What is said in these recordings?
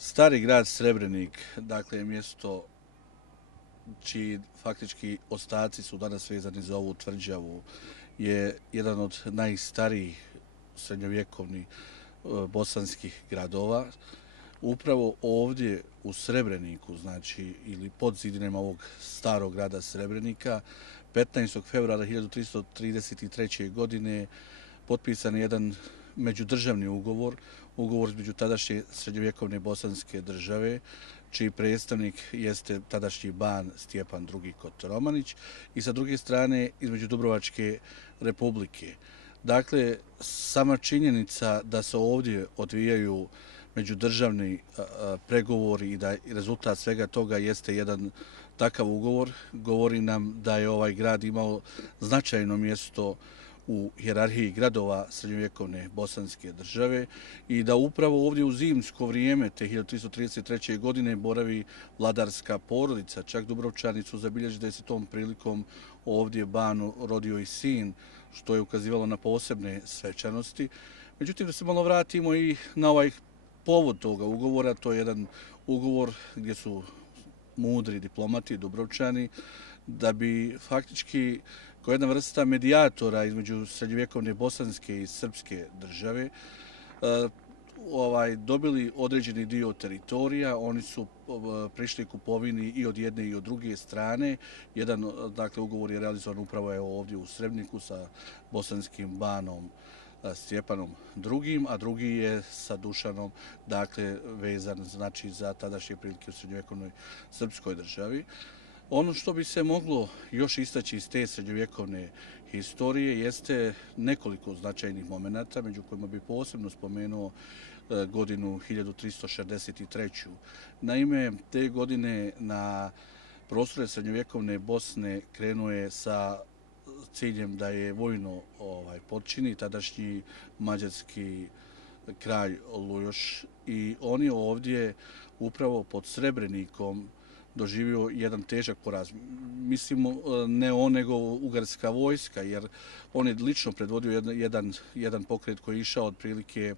Stari grad Srebrenik, dakle mjesto čiji faktički ostaci su danas vezani za ovu tvrđavu, je jedan od najstarijih srednjovjekovnih bosanskih gradova. Upravo ovdje u Srebreniku, znači ili pod zidinama ovog starog grada Srebrenika, 15. februara 1333. godine potpisan je jedan međudržavni ugovor, ugovor između tadašnje srednjovjekovne bosanske države, čiji predstavnik jeste tadašnji ban Stjepan II. Kotoromanić, i sa druge strane između Dubrovačke republike. Dakle, sama činjenica da se ovdje odvijaju međudržavni pregovori i da rezultat svega toga jeste jedan takav ugovor, govori nam da je ovaj grad imao značajno mjesto u hijerarhiji gradova srednjovjekovne bosanske države i da upravo ovdje u zimsko vrijeme te 1333. godine boravi vladarska porodica. Čak Dubrovčani su zabilježili da se tom prilikom ovdje banu rodio i sin, što je ukazivalo na posebne svečanosti. Međutim, da se malo vratimo i na ovaj povod toga ugovora, to je jedan ugovor gdje su mudri diplomati, Dubrovčani, da bi faktički kao jedna vrsta medijatora između srednjovjekovne bosanske i srpske države dobili određeni dio teritorija. Oni su prišli kupovini i od jedne i od druge strane. Jedan, dakle, ugovor je realizovan upravo ovdje u Srebreniku sa bosanskim banom Stjepanom II, a drugi je sa Dušanom, dakle, vezan znači za tadašnje prilike u srednjovjekovnoj srpskoj državi. Ono što bi se moglo još istaći iz te srednjovjekovne historije jeste nekoliko značajnih momenata, među kojima bi posebno spomenuo godinu 1363. Naime, te godine na prostore srednjovjekovne Bosne krenuo je sa ciljem da je vojno potčini tadašnji mađarski kralj Lujoš, i on je ovdje upravo pod Srebrenikom doživio jedan težak poraz. Mislimo, ne on, nego ugarska vojska, jer on je lično predvodio jedan pokret koji je išao otprilike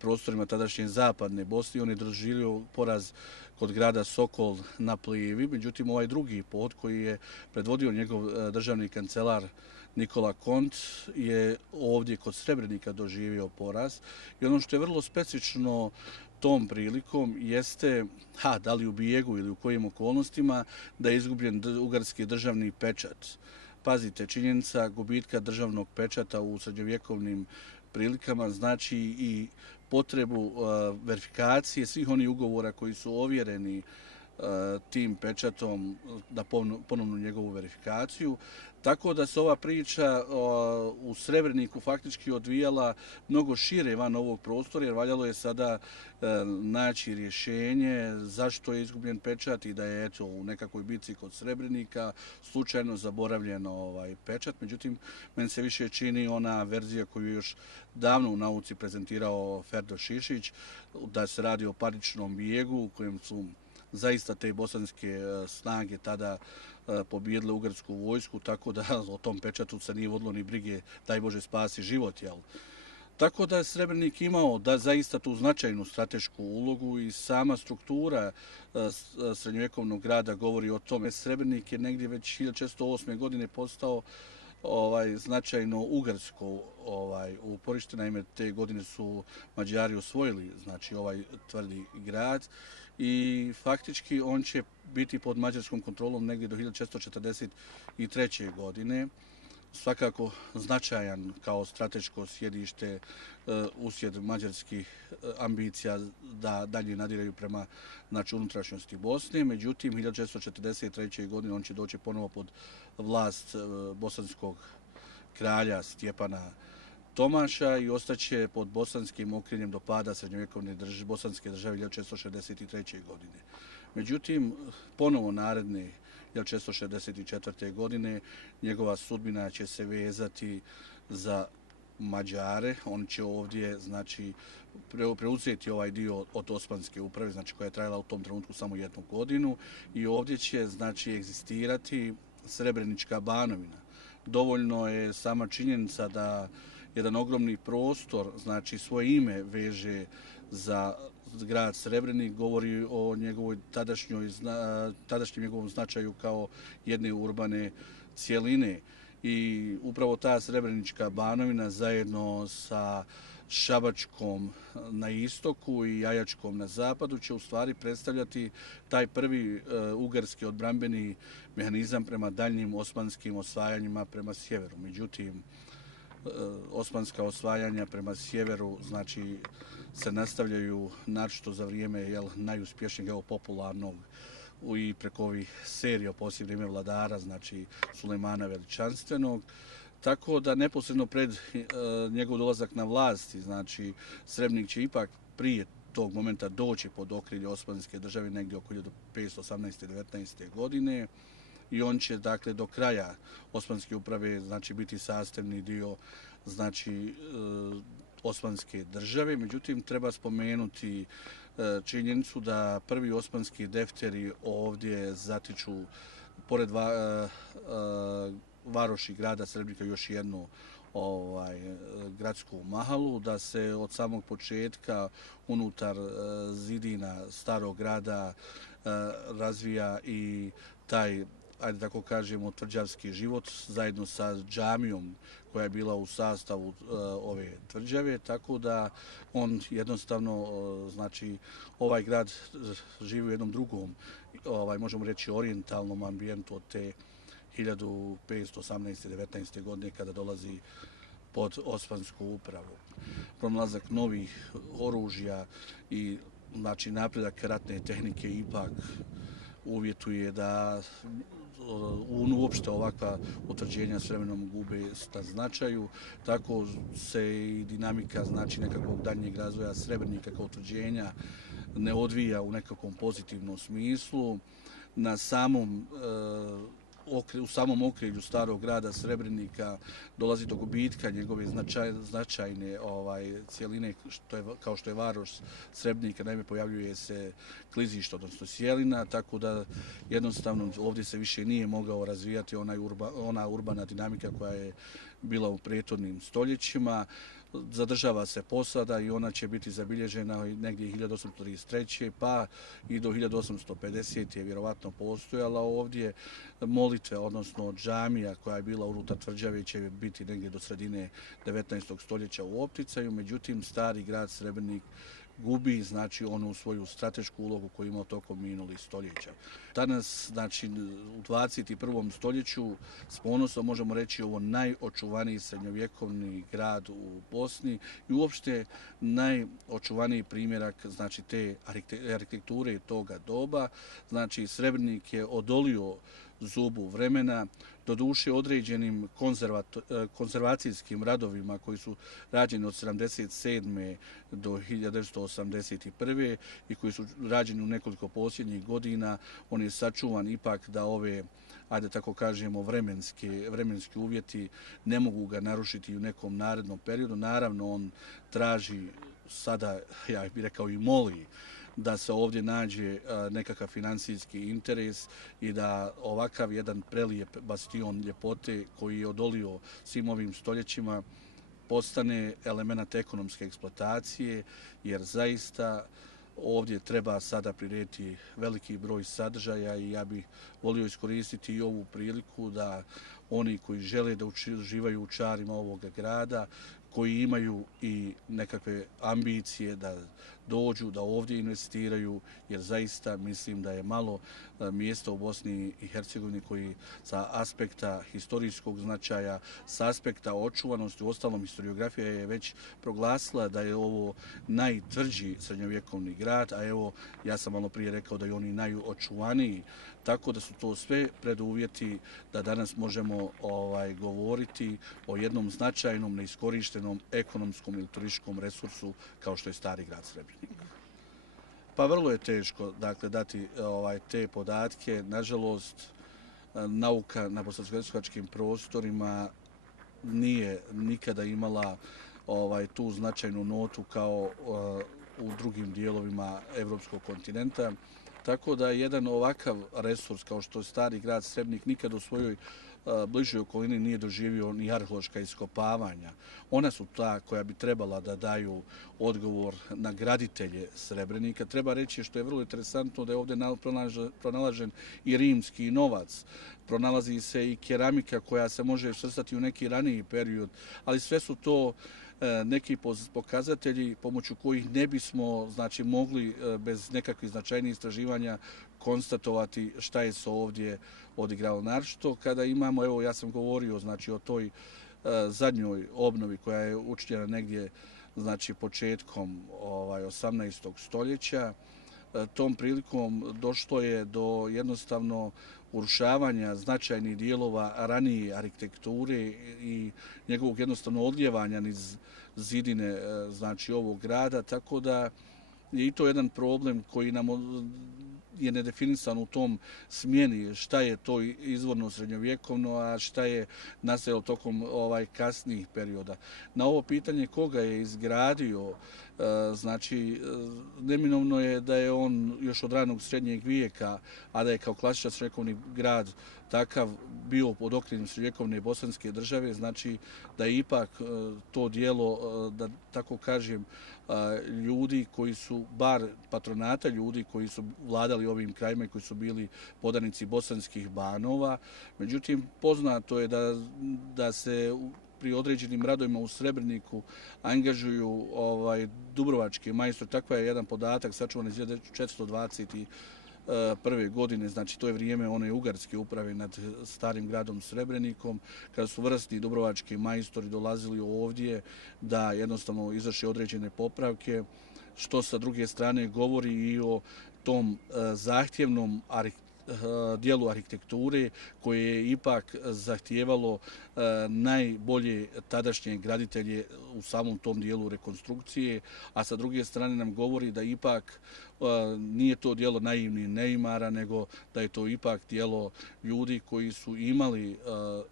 prostorima tadašnje zapadne Bosne. On je doživio poraz kod grada Sokol na Plivi. Međutim, ovaj drugi pohod koji je predvodio njegov državni kancelar Nikola Kont je ovdje kod Srebrenika doživio poraz. I ono što je vrlo specifično tom prilikom jeste, da li u bijegu ili u kojim okolnostima, da je izgubljen ugarski državni pečat. Pazite, činjenica gubitka državnog pečata u srednjovjekovnim prilikama znači i potrebu verifikacije svih onih ugovora koji su ovjereni tim pečatom, da ponovnu njegovu verifikaciju. Tako da se ova priča u Srebreniku faktički odvijala mnogo šire van ovog prostora, jer valjalo je sada naći rješenje zašto je izgubljen pečat i da je u nekakvoj bici kod Srebrenika slučajno zaboravljen pečat. Međutim, meni se više čini ona verzija koju je još davno u nauci prezentirao Ferdo Šišić, da se radi o paničnom bijegu u kojem su zaista te bosanske snage tada pobijedile ugarsku vojsku, tako da o tom pečatu se nije vodilo ni brige, daj Bože spasi život, jel? Tako da je Srebrenik imao zaista tu značajnu stratešku ulogu i sama struktura srednjovjekovnog grada govori o tome. Srebrenik je negdje već 1608. godine postao značajno ugarsko uporište. Naime, te godine su Mađari osvojili znači ovaj tvrdi grad i faktički on će biti pod mađarskom kontrolom negdje do 1443. godine. Svakako značajan kao strateško sjedište uslijed mađarskih ambicija da dalje nadiraju prema unutrašnjosti Bosne. Međutim, 1443. godine on će doći ponovo pod vlast bosanskog kralja Stjepana Tomaša i ostaće pod bosanskim okriljem do pada srednjovjekovne bosanske države 1463. godine. Međutim, ponovo naredne 1464. godine njegova sudbina će se vezati za Mađare. Oni će ovdje znači preuzeti ovaj dio od Osmanske uprave, znači koja je trajala u tom trenutku samo jednu godinu, i ovdje će znači egzistirati Srebrenička banovina. Dovoljno je sama činjenica da jedan ogromni prostor, znači svoje ime veže za grad Srebrenik govori o njegovoj tadašnjem njegovom značaju kao jedne urbane cjeline. I upravo ta Srebrenička Banovina zajedno sa Šabačkom na istoku i Ajačkom na zapadu će u stvari predstavljati taj prvi ugarski odbrambeni mehanizam prema daljnjim osmanskim osvajanjima prema sjeveru. Međutim, osmanska osvajanja prema sjeveru znači se nastavljaju naročito za vrijeme najuspješnijeg popularnog i preko ovih serija poslije vrijeme vladara, znači Sulejmana Veličanstvenog. Tako da neposredno pred njegov dolazak na vlasti, znači Srebrnik će ipak prije tog momenta doći pod okrilje Osmanske države negdje oko 1518. 19. godine i on će dakle do kraja Osmanske uprave znači biti sastavni dio znači Osmanske države. Međutim, treba spomenuti činjenicu da prvi osmanski defteri ovdje zatiču pored varoši grada Srebrenika još jednu gradsku mahalu, da se od samog početka unutar zidina starog grada razvija i taj, ajde tako kažemo, tvrđavski život zajedno sa džamijom koja je bila u sastavu ove tvrđave, tako da on jednostavno, znači, ovaj grad živi u jednom drugom, možemo reći, orijentalnom ambijentu od te 1518. 19. godine kada dolazi pod osmansku upravu. Pronalazak novih oružja i znači napredak ratne tehnike ipak uvjetuje da uopšte ovakva utvrđenja s vremenom gube na značaju, tako se i dinamika znači nekakvog daljnjeg razvoja Srebrenika kao utvrđenja ne odvija u nekakvom pozitivnom smislu. U samom okrilju starog grada Srebrenika dolazi do gubitka njegove značajne cijeline kao što je varoš Srebrenika. Naime, pojavljuje se klizište, odnosno sjelina, tako da jednostavno ovdje se više nije mogao razvijati ona urbana dinamika koja je bila u prethodnim stoljećima. Zadržava se posada i ona će biti zabilježena negdje 1833. pa i do 1850. je vjerovatno postojala ovdje. Molitve, odnosno džamija koja je bila unutar tvrđave će biti negdje do sredine 19. stoljeća u opticaju. Međutim, stari grad Srebrenik gubi znači onu svoju stratešku ulogu koju imao tokom minulih stoljeća. Danas, znači u 21. stoljeću s ponosom možemo reći ovo najočuvaniji srednjovjekovni grad u Bosni i uopšte najočuvaniji primjerak znači te arhitekture toga doba. Znači Srebrenik je odolio zubu vremena, doduše određenim konzervacijskim radovima koji su rađeni od 1977. do 1981. i koji su rađeni u nekoliko posljednjih godina. On je sačuvan ipak da ove, ajde tako kažemo, vremenski uvjeti ne mogu ga narušiti u nekom narednom periodu. Naravno, on traži sada, ja bih rekao i moli, da se ovdje nađe nekakav financijski interes i da ovakav jedan prelijep bastion ljepote koji je odolio svim ovim stoljećima postane element ekonomske eksploatacije, jer zaista ovdje treba sada prirediti veliki broj sadržaja i ja bih volio iskoristiti i ovu priliku da oni koji žele da uživaju u čarima ovoga grada, koji imaju i nekakve ambicije da dođu, da ovdje investiraju, jer zaista mislim da je malo mjesta u Bosni i Hercegovini koji sa aspekta historijskog značaja, sa aspekta očuvanosti, u ostalom historiografija je već proglasila da je ovo najtvrđi srednjovjekovni grad, a evo ja sam malo prije rekao da je oni najočuvaniji, tako da su to sve preduvjeti da danas možemo govoriti o jednom značajnom, neiskorištenom ekonomskom ili turističkom resursu kao što je stari grad Srebrenik. Pa vrlo je teško dakle, dati te podatke. Nažalost, nauka na bosansko-hercegovačkim prostorima nije nikada imala tu značajnu notu kao u drugim dijelovima evropskog kontinenta. Tako da jedan ovakav resurs kao što je stari grad Srebrenik nikad u svojoj bližoj okolini nije doživio ni arheološka iskopavanja. Ona su ta koja bi trebala da daju odgovor na graditelje Srebrenika. Treba reći što je vrlo interesantno da je ovdje pronalažen i rimski novac. Pronalazi se i keramika koja se može svrstati u neki raniji period, ali sve su to neki pokazatelji pomoću kojih ne bismo mogli bez nekakvih značajnih istraživanja konstatovati šta je se ovdje odigralo. Naročito kada imamo, evo ja sam govorio o toj zadnjoj obnovi koja je učinjena negdje početkom 18. stoljeća. Tom prilikom došlo je do jednostavno urušavanja značajnih dijelova ranije arhitekture i njegovog jednostavno odljevanja niz zidine ovog grada, tako da je i to jedan problem koji nam je nedefinisan u tom smjeni šta je to izvorno srednjovjekovno, a šta je nastajalo tokom kasnijih perioda. Na ovo pitanje koga je izgradio, neminovno je da je on još od ranog srednjeg vijeka, a da je kao klasičan srednjovjekovni grad takav bio pod okriljem srednjovjekovne bosanske države, znači da je ipak to dijelo, da tako kažem, ljudi koji su, bar patronata ljudi koji su vladali ovim krajima i koji su bili podanici bosanskih banova. Međutim, poznato je da se pri određenim radovima u Srebreniku angažuju dubrovački majstori. Takav je jedan podatak sačuvan iz 1421. godine, znači to je vrijeme one ugarske uprave nad starim gradom Srebrenikom, kada su vrsni dubrovački majstori dolazili ovdje da jednostavno izvrše određene popravke, što sa druge strane govori i o tom zahtjevnom dijelu arhitekture koje je ipak zahtijevalo najbolje tadašnje graditelje u samom tom dijelu rekonstrukcije, a sa druge strane nam govori da ipak nije to dijelo naivnih neimara, nego da je to ipak dijelo ljudi koji su imali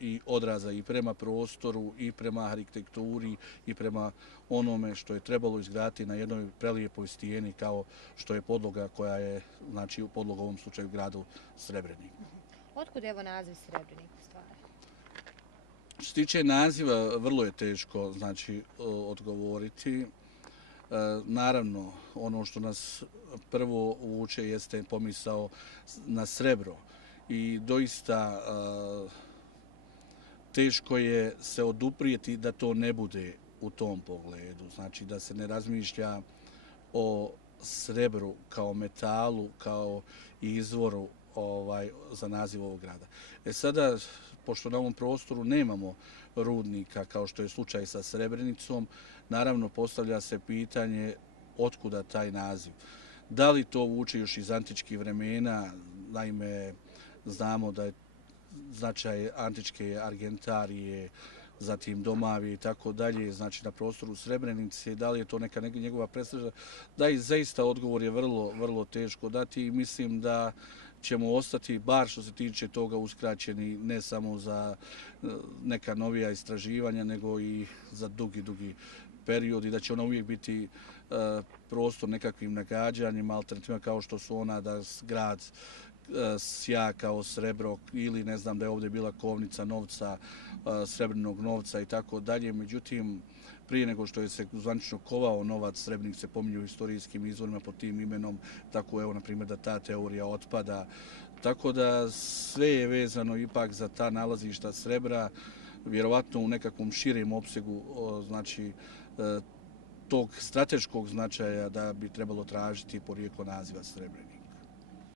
i odraza i prema prostoru, i prema arhitekturi, i prema onome što je trebalo izgraditi na jednoj prelijepoj stijeni kao što je podloga koja je, znači podloga u ovom slučaju gradu Srebreniku. Otkud evo naziv Srebrenik u stvari? Što se tiče naziva, vrlo je teško odgovoriti. Naravno, ono što nas prvo vuče jeste pomisao na srebro i doista teško je se oduprijeti da to ne bude u tom pogledu. Znači da se ne razmišlja o srebru kao metalu, kao izvoru za naziv ovog grada. Sada, pošto na ovom prostoru nemamo rudnika kao što je slučaj sa Srebrenicom, naravno postavlja se pitanje otkuda taj naziv. Da li to vuče još iz antičkih vremena, naime znamo da je značaj antičke Argentarije, zatim Domavije i tako dalje, znači na prostoru Srebrenice, da li je to neka njegova predstavlja, da i zaista odgovor je vrlo teško dati i mislim da ćemo ostati, bar što se tiče toga, uskraćeni ne samo za neka novija istraživanja, nego i za dugi period i da će ona uvijek biti prostor nekakvim nagađanjima, alternativama kao što su ona da grad sja kao srebro ili ne znam da je ovdje bila kovnica novca, srebrnog novca i tako dalje. Međutim, prije nego što je se zvanično kovao novac, Srebrnik se pominje u historijskim izvorima pod tim imenom, tako evo na primjer da ta teorija otpada. Tako da sve je vezano ipak za ta nalazišta srebra, vjerovatno u nekakvom širem opsegu, znači tog strateškog značaja da bi trebalo tražiti porijeklo naziva Srebrenik.